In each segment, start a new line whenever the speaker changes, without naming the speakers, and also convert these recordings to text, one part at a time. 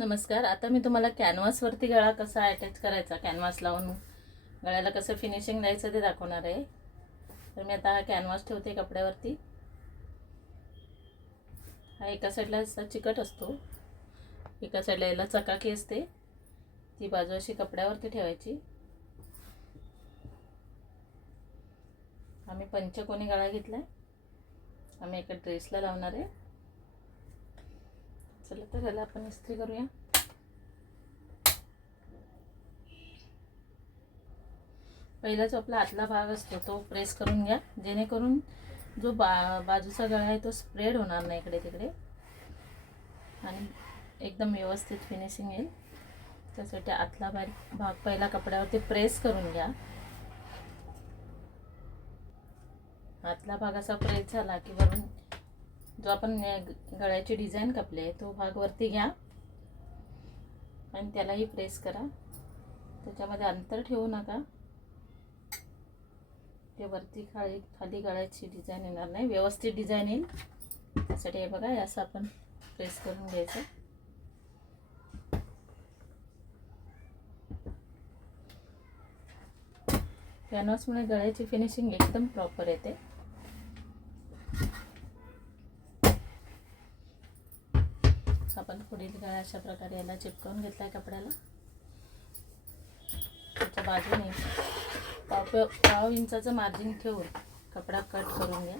नमस्कार. आता मी तुम्हाला कॅनव्हासवरती गळा कसा अटॅच करायचा? कॅनव्हास लावून गळ्याला कसं फिनिशिंग द्यायचं ते दाखवणार आहे. तर मी आता हा कॅनव्हास ठेवते कपड्यावरती. हा एका साईडला असा चिकट असतो. एका साईडला याला चकाकी असते. ती बाजू अशी कपड्यावरती ठेवायची. आम्ही पंचकोनी गळा घेतला आहे आम्ही एका ड्रेसला लावणार आहे. चला तर याला आपण इस्त्री करूया. पहिला जो आपला आतला भाग असतो तो प्रेस करून घ्या. जेणेकरून जो बा बाजूचा गळा आहे तो स्प्रेड होणार नाही इकडे तिकडे. आणि एकदम व्यवस्थित फिनिशिंग येईल. त्यासाठी आतला भाग भाग पहिला कपड्यावरती प्रेस करून घ्या. आतला भाग असा प्रेस झाला की वरून जो आपण गळ्याची डिझाईन कापली आहे तो भाग वरती घ्या. आणि त्यालाही प्रेस करा. त्याच्यामध्ये अंतर ठेवू नका. ते वरती खाली खाली गळ्याची डिझाईन येणार नाही. व्यवस्थित डिझाईन येईल. त्यासाठी हे बघा असं आपण प्रेस करून घ्यायचं. कॅनव्हासमुळे गळ्याची फिनिशिंग एकदम प्रॉपर येते. पुढील गळा अशा प्रकारे याला चिपकवून घेतला आहे कपड्याला? त्याच्या बाजूने पाव पाव इंचाचं मार्जिन ठेवून कपडा कट करून घ्या.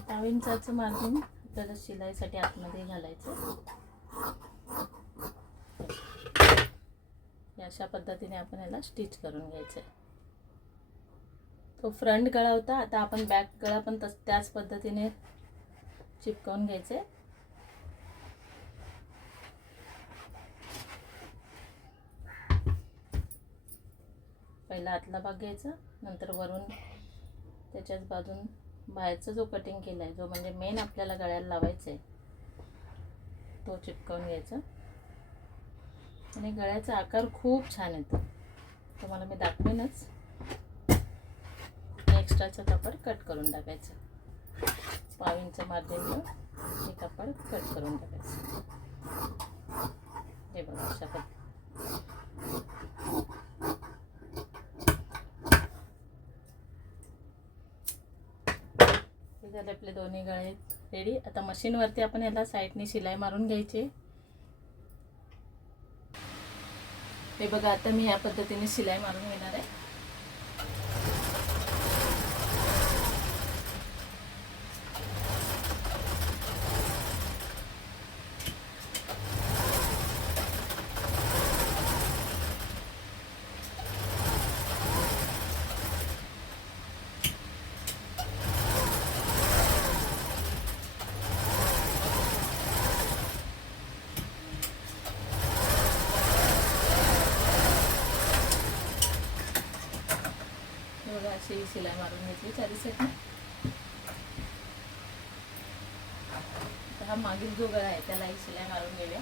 पाव इंचाचं मार्जिन आपल्याला शिलाईसाठी आतमध्ये घालायचं. अशा पद्धतीने आपण याला स्टिच करून घ्यायचं आहे तो फ्रंट गळा होता. आता आपण बॅक गळा पण तस त्याच पद्धतीने चिपकवून घ्यायचे. पहिला आतला भाग घ्यायचा नंतर वरून त्याच्याच बाजून बाहेरचा जो कटिंग केला आहे जो म्हणजे मेन आपल्याला गळ्याला लावायचा आहे तो चिपकवून घ्यायचा. आणि गळ्याचा आकार खूप छान येतो. तुम्हाला मी दाखवेनच. एक्स्ट्राचं कापड कट करून टाकायचं. पाव इंच मार्जिनचं हे कापड कट करून टाकायचं. हे बघा अशा पद्धती झाले आपले दोन्ही गळे रेडी आता मशीनवरती आपण याला साईडने शिलाई मारून घ्यायची. हे बघा आता मी या पद्धतीने शिलाई मारून घेणार आहे हे बघा अशी शिलाई मारून घेतली चारी साईडने हा मागील जो गळा आहे त्यालाही शिलाई मारून घेऊया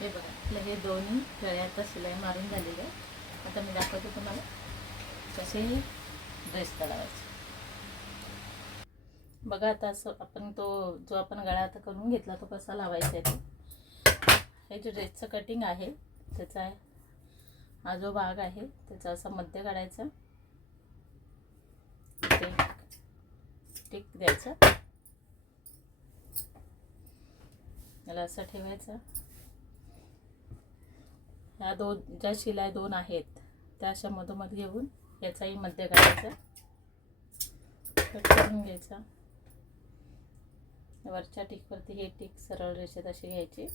हे बघा आपले हे दोन्ही गळ्यात शिलाई मारून झालेले आहे. आता मी दाखवते तुम्हाला कसे ड्रेस लावायचे बघा आता असं आपण तो जो आपण गळा आता करून घेतला तो कसा लावायचा आहे तो. हे जे ड्रेसचं कटिंग आहे त्याचा हा जो भाग आहे त्याचा असा मध्य काढायचा. टिक द्यायचं. याला असं ठेवायचं. ह्या दोन ज्या शिलाई दोन आहेत त्या अशा मधोमध घेऊन याचाही मध्य काढायचा कट करून घ्यायचा. वरच्या टिकवरती हे टिक सरळ रेषेत अशी घ्यायची.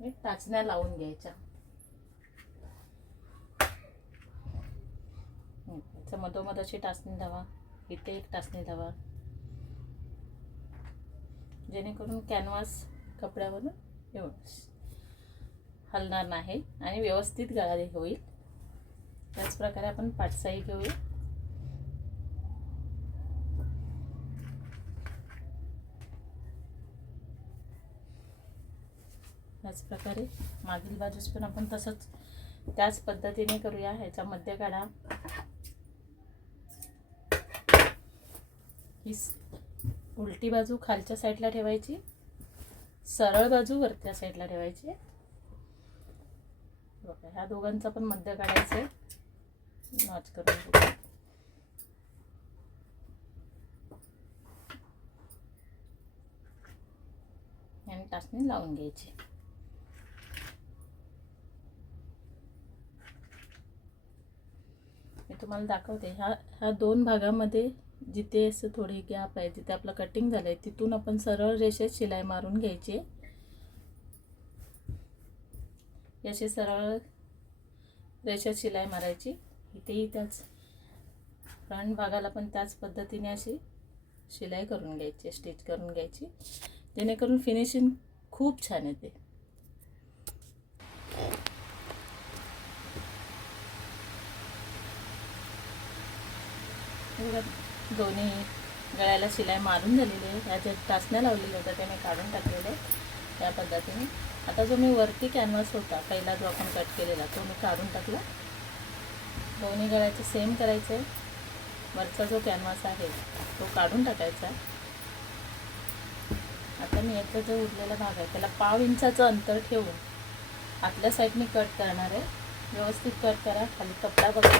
आणि टाचण्या लावून घ्यायच्या. हं, याच्या मधोमध अशी टाचणी लावा. इथे एक टाचणी लावा. जेणेकरून कॅनव्हास कपड्यावरून येऊन हलणार नाही आणि व्यवस्थित गळा होईल. त्याच प्रकारे आपण पाटसाई घेऊया. त्याचप्रकारे मागील बाजूस पण आपण तसंच त्याच पद्धतीने करूया. ह्याच्या मध्य काढा. ही उलटी बाजू खालच्या साईडला ठेवायची. सरळ बाजू वरच्या साईडला ठेवायची. ह्या दोघांचा पण मध्य काढायचं आहे नॉच करून घेऊ. आणि टाचणी लावून घ्यायची. मी तुम्हाला दाखवते ह्या ह्या दोन भागामध्ये जिथे असं थोडी गॅप आहे जिथे आपलं कटिंग झालं आहे तिथून आपण सरळ रेषेत शिलाई मारून घ्यायची. अशी सरळ रेषा शिलाई मारायची. इथेही त्याच फ्रंट भागाला पण त्याच पद्धतीने अशी शिलाई करून घ्यायची स्टिच करून घ्यायची. जेणेकरून फिनिशिंग खूप छान येते. दोन्ही गळ्याला शिलाई मारून झालेली आहे. ह्या ज्या टाचण्या लावलेल्या होत्या त्याने काढून टाकलेल्या त्या पद्धतीने आता जो मी वरती कॅनव्हास होता पहिला जो आपण कट केलेला तो मी काढून टाकला. दोन्ही गळ्याचं सेम करायचं. आहे वरचा जो कॅनव्हास आहे तो काढून टाकायचा. आता मी याचा जो उरलेला भाग आहे त्याला पाव इंचाचं अंतर ठेवून आतल्या साईडने कट करणार आहे. व्यवस्थित कट करा. खाली कपडा बघा.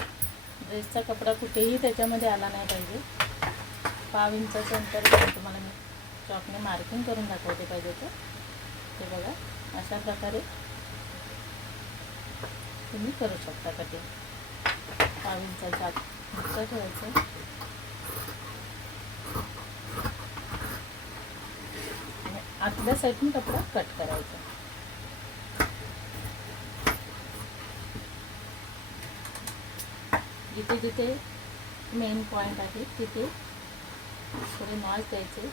ड्रेसचा कपडा कुठेही त्याच्यामध्ये आला नाही पाहिजे. पाव इंचाचं अंतर तुम्हाला मी चॉकने मार्किंग करून दाखवते पाहिजे तर. ते बघा. अशा प्रकारे तुम्ही करू शकता कटिंग पाव जात आत ठेवायचं. आणि आतल्या साईडने कपडा कट करायचा. जिथे जिथे मेन पॉईंट आहे तिथे थोडे नॉच द्यायचे.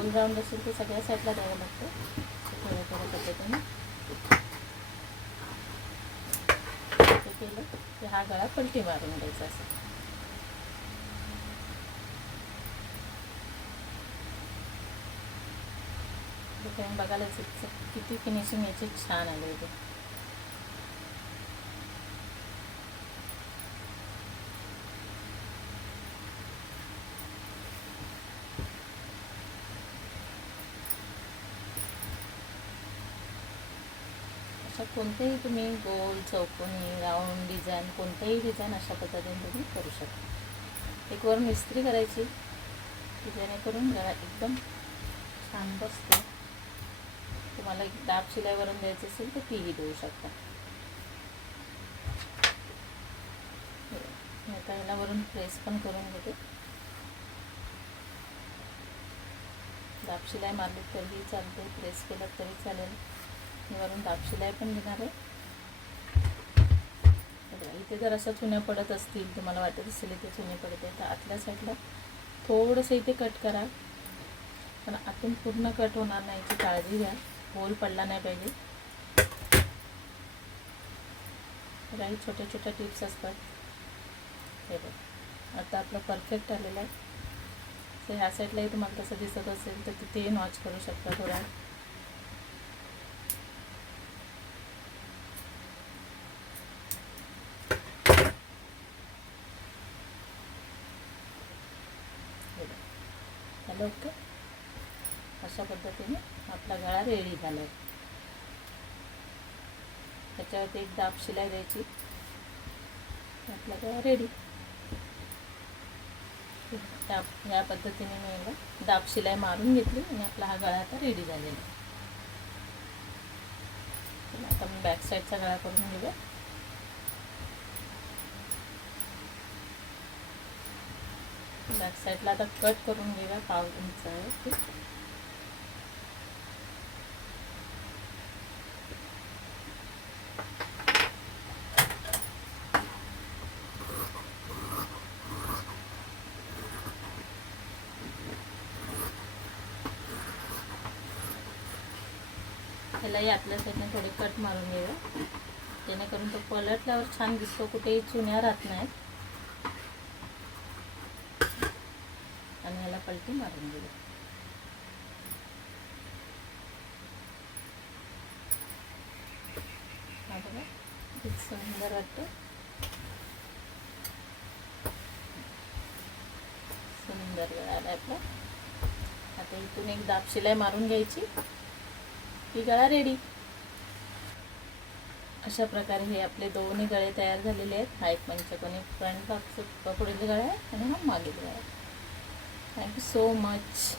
गोल राऊंड असेल ते सगळ्या साईडला द्यावं लागतं. थोड्या थोड्या पद्धतीने. ते केलं की हा गळा पलटी मारून द्यायचा असं. बघायला किती फिनिशिंग याची छान आली होती अशा कोणतेही तुम्ही गोल चौकोनी राऊंड डिझाईन कोणतेही डिझाईन अशा पद्धतीने तुम्ही करू शकता. एक वर मिस्त्री करायची की जेणेकरून गळा एकदम छान बसतो. तुम्हाला एक दाब शिलाईवरून द्यायची असेल तर तीही देऊ शकता. मी आता ह्याला वरून प्रेस पण करून घेते. दाब शिलाई मारली तरीही चालते प्रेस केलं तरी चालेल. वरून दाब शिलाई पण घेणार आहे. इथे जर असं चुन्या पडत असतील तुम्हाला वाटत असेल इथे चुने पडत आहे तर आतल्या साईडला थोडंसं इथे कट करा. पण आतून पूर्ण कट होणार नाही याची काळजी घ्या. होल पडला नाही पाहिजे. काही छोट्या छोट्या टिप्स असतात. हे बघ आता आपलं परफेक्ट आलेलं आहे. तर ह्या साईडलाही तुम्हाला तसं दिसत असेल तर तिथेही नॉच करू शकता थोडा. हॅलो अशा पद्धतीने आपला गळा रेडी झाला आहे त्याच्यावरती एक दाब शिलाई द्यायची. आपला गळा रेडी त्या ह्या पद्धतीने मी याला दाब शिलाई मारून घेतली आणि आपला हा गळा आता रेडी झालेला आहे. आता मी बॅक साईडचा गळा करून घेऊया. बॅक साईडला आता कट करून घेऊया पाव इंच आहे त्यालाही आपल्या साईडने थोडी कट मारून घेऊया. जेणेकरून तो पलटल्यावर छान दिसतो कुठेही चुन्या राहत नाहीत. आणि ह्याला पलटी मारून दिली. हा बघा सुंदर वाटतं. सुंदर गळा आपला. आता इथून एक दाब शिलाई मारून घ्यायची. ही गळा रेडी अशा प्रकारे हे आपले दोन्ही गळे तयार झालेले आहेत. हा एक पंचकोनी फ्रंट भाग पुढील गळा आहे आणि हा मागील गळा आहे thank you so much.